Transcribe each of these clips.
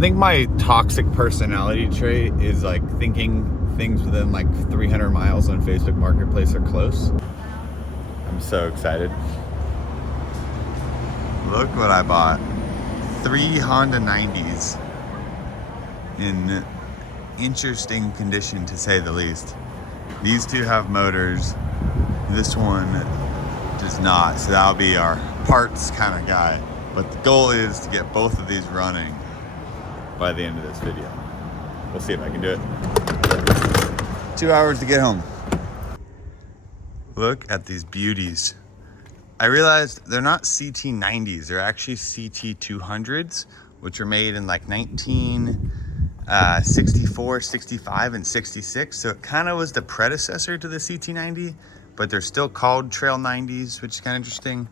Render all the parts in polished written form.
think my toxic personality trait is like thinking things within like 300 miles on Facebook Marketplace are close. I'm so excited. Look what I bought. 3 Honda 90s in interesting condition, to say the least. These two have motors. This one does not, so that'll be our parts kind of guy. But the goal is to get both of these running by the end of this video. We'll see if I can do it. 2 hours to get home. Look at these beauties. I realized they're not CT90s, they're actually CT200s, which are made in like 1964, 65, and 66. So it kind of was the predecessor to the CT90, but they're still called Trail 90s, which is kind of interesting.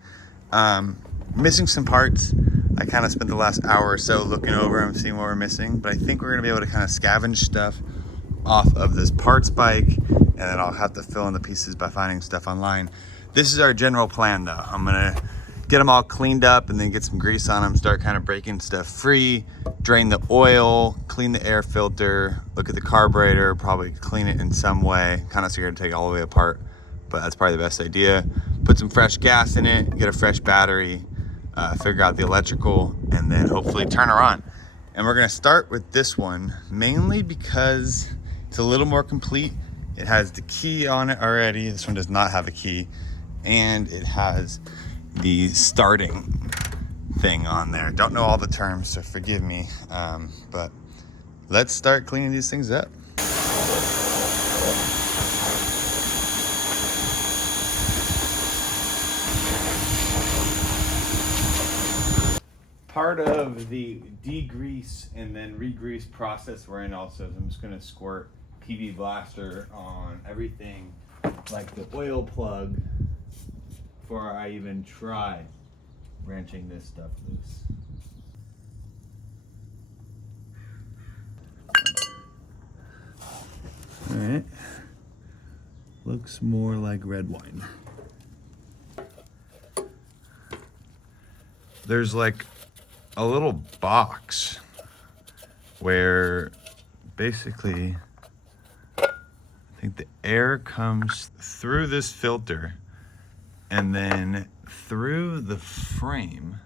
Missing some parts. I kind of spent the last hour or so looking over and seeing what we're missing, but I think we're gonna be able to kind of scavenge stuff off of this parts bike, and then I'll have to fill in the pieces by finding stuff online. This is our general plan though. I'm gonna get them all cleaned up and then get some grease on them, start kind of breaking stuff free, drain the oil, clean the air filter, look at the carburetor, probably clean it in some way. Kind of scared to take it all the way apart, but that's probably the best idea. Put some fresh gas in it, get a fresh battery, figure out the electrical, and then hopefully turn her on. And we're gonna start with this one, mainly because it's a little more complete. It has the key on it already. This one does not have a key. And it has the starting thing on there. Don't know all the terms, so forgive me. But let's start cleaning these things up. Part of the degrease and then re-grease process we're in also is I'm just gonna squirt PB Blaster on everything, like the oil plug, before I even try wrenching this stuff loose. All right, looks more like red wine. There's like a little box where basically I think the air comes through this filter and then through the frame,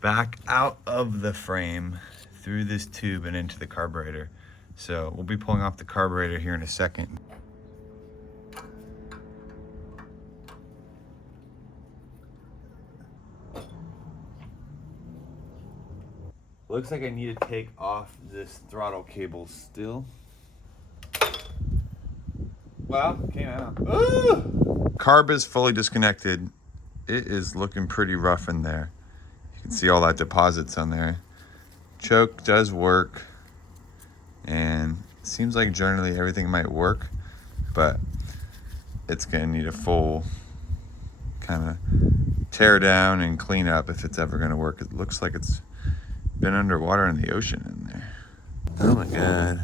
back out of the frame, through this tube and into the carburetor. So we'll be pulling off the carburetor here in a second. Looks like I need to take off this throttle cable still. Well, came out. Ooh! Carb is fully disconnected. It is looking pretty rough in there. You can see all that deposits on there. Choke does work, and it seems like generally everything might work, but it's gonna need a full kind of tear down and clean up if it's ever gonna work. It looks like it's been underwater in the ocean in there. Oh my God.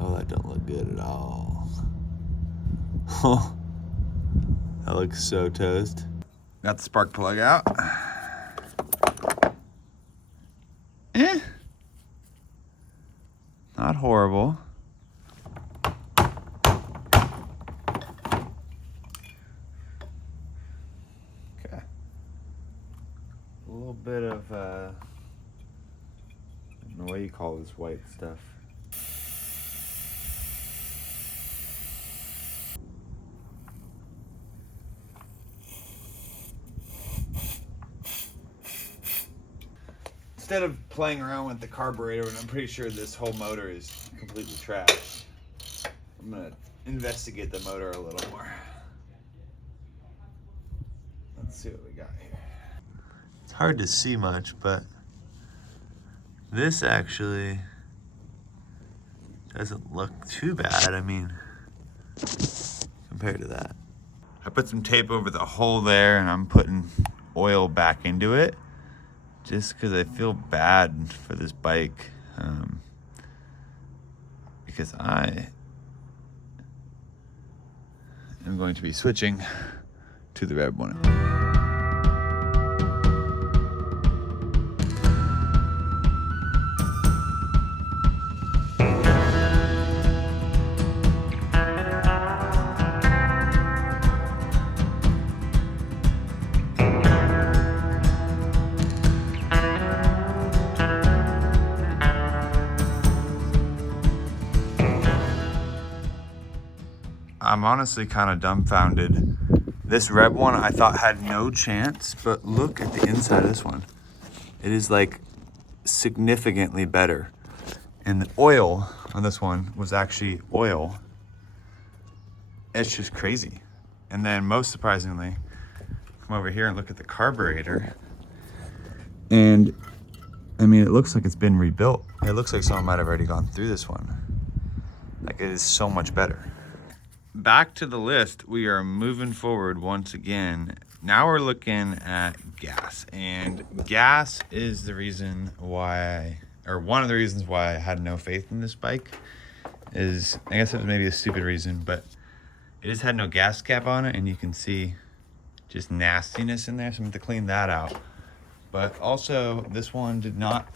Oh, that don't look good at all. Oh, that looks so toast. Got the spark plug out. Not horrible. Okay. A little bit of, I don't know what you call this white stuff. Instead of playing around with the carburetor, and I'm pretty sure this whole motor is completely trashed, I'm gonna investigate the motor a little more. Let's see what we got here. It's hard to see much, but this actually doesn't look too bad. I mean, compared to that. I put some tape over the hole there, and I'm putting oil back into it, just because I feel bad for this bike, because I am going to be switching to the red one. I'm honestly kind of dumbfounded. This red one I thought had no chance, but look at the inside of this one. It is like significantly better. And the oil on this one was actually oil. It's just crazy. And then most surprisingly, come over here and look at the carburetor. And I mean, it looks like it's been rebuilt. It looks like someone might have already gone through this one. Like, it is so much better. Back to the list, we are moving forward once again. Now we're looking at gas, and gas is the reason why, or one of the reasons why I had no faith in this bike is, I guess it was maybe a stupid reason, but it just had no gas cap on it, and you can see just nastiness in there, so I'm going to clean that out. But also, this one did not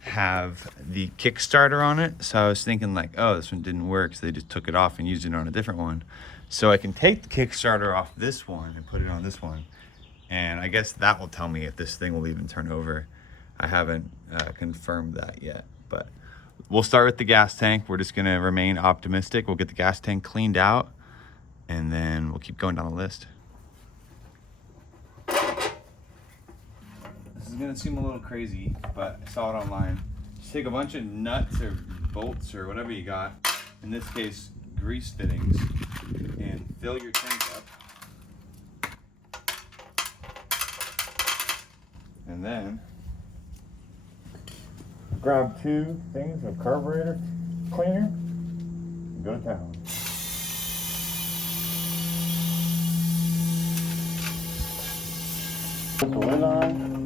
have the Kickstarter on it, so I was thinking like, oh, this one didn't work, so they just took it off and used it on a different one. So I can take the Kickstarter off this one and put it on this one, and I guess that will tell me if this thing will even turn over. I haven't confirmed that yet, but we'll start with the gas tank. We're just gonna remain optimistic. We'll get the gas tank cleaned out, and then we'll keep going down the list. This is gonna seem a little crazy, but I saw it online. Just take a bunch of nuts or bolts or whatever you got, in this case grease fittings, and fill your tank up. And then grab 2 things of carburetor cleaner and go to town. Put the lid on.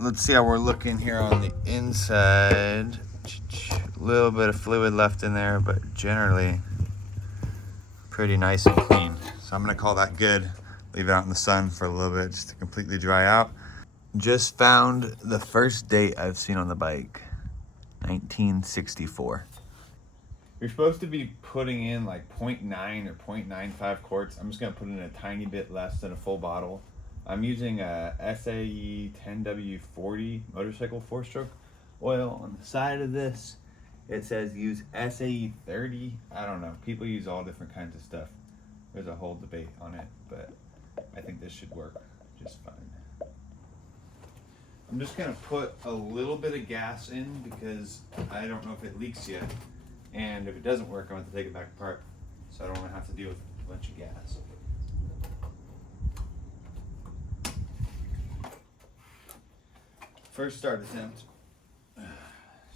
Let's see how we're looking here on the inside. A little bit of fluid left in there, but generally pretty nice and clean. So I'm gonna call that good. Leave it out in the sun for a little bit just to completely dry out. Just found the first date I've seen on the bike, 1964. You're supposed to be putting in like 0.9 or 0.95 quarts. I'm just gonna put in a tiny bit less than a full bottle. I'm using a SAE 10W40 motorcycle 4-stroke oil. On the side of this, it says use SAE 30. I don't know. People use all different kinds of stuff. There's a whole debate on it, but I think this should work just fine. I'm just gonna put a little bit of gas in because I don't know if it leaks yet. And if it doesn't work, I'm gonna have to take it back apart. So I don't wanna have to deal with a bunch of gas. First start attempt. There's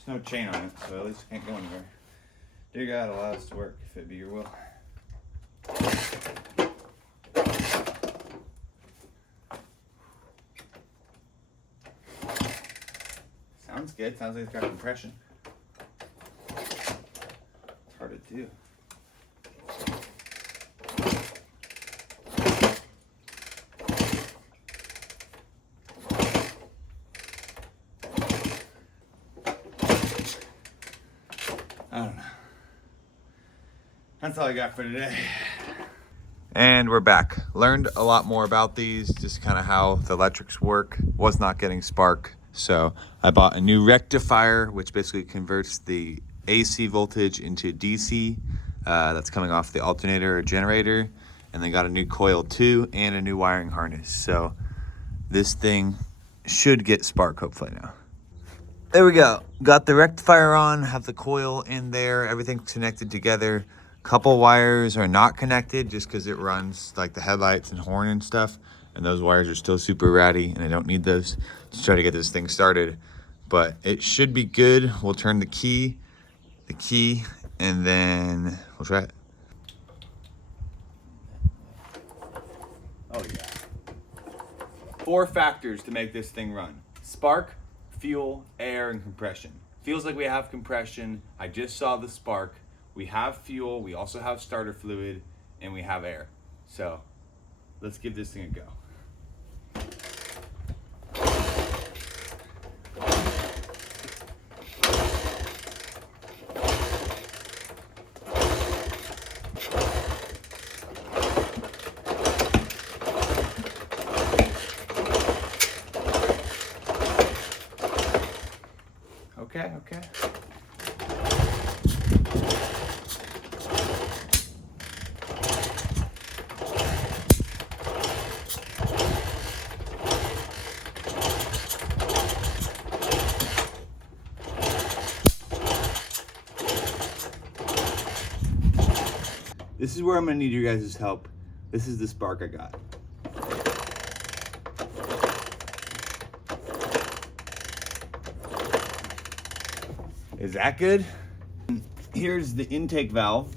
no chain on it, so at least it can't go anywhere. Dear God, allow us to work if it be your will. Sounds good. Sounds like it's got compression. It's hard to do. I don't know. That's all I got for today. And we're back. Learned a lot more about these, just kind of how the electrics work. Was not getting spark, so I bought a new rectifier, which basically converts the AC voltage into DC. That's coming off the alternator or generator. And then got a new coil too, and a new wiring harness. So this thing should get spark hopefully now. There we go. Got the rectifier on, have the coil in there, everything's connected together. Couple wires are not connected just because it runs like the headlights and horn and stuff. And those wires are still super ratty and I don't need those to try to get this thing started. But it should be good. We'll turn the key, and then we'll try it. Oh yeah. 4 factors to make this thing run. Spark, fuel, air, and compression. Feels like we have compression. I just saw the spark. We have fuel, we also have starter fluid, and we have air. So let's give this thing a go. Okay, okay. This is where I'm gonna need your guys' help. This is the spark I got. Is that good? Here's the intake valve.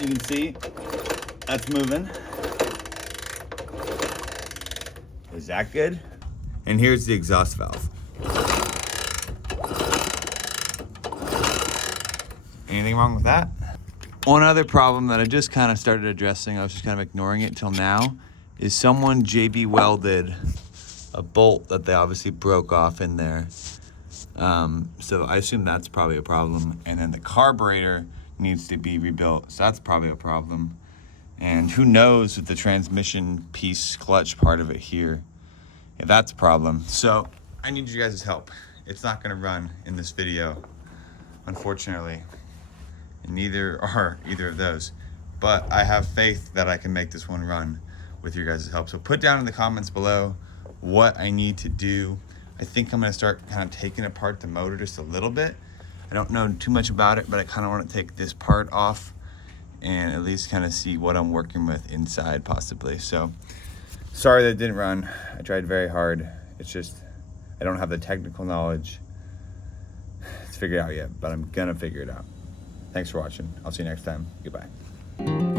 You can see that's moving. Is that good? And here's the exhaust valve. Anything wrong with that? One other problem that I just kind of started addressing, I was just kind of ignoring it till now, is someone JB welded a bolt that they obviously broke off in there. So I assume that's probably a problem. And then the carburetor needs to be rebuilt, so that's probably a problem. And who knows with the transmission piece clutch part of it here, if that's a problem. So I need you guys' help. It's not gonna run in this video, unfortunately. And neither are either of those. But I have faith that I can make this one run with your guys' help. So put down in the comments below what I need to do. I think I'm gonna start kind of taking apart the motor just a little bit. I don't know too much about it, but I kind of want to take this part off and at least kind of see what I'm working with inside possibly. So sorry that it didn't run. I tried very hard. It's just, I don't have the technical knowledge to figure it out yet, but I'm gonna figure it out. Thanks for watching. I'll see you next time. Goodbye.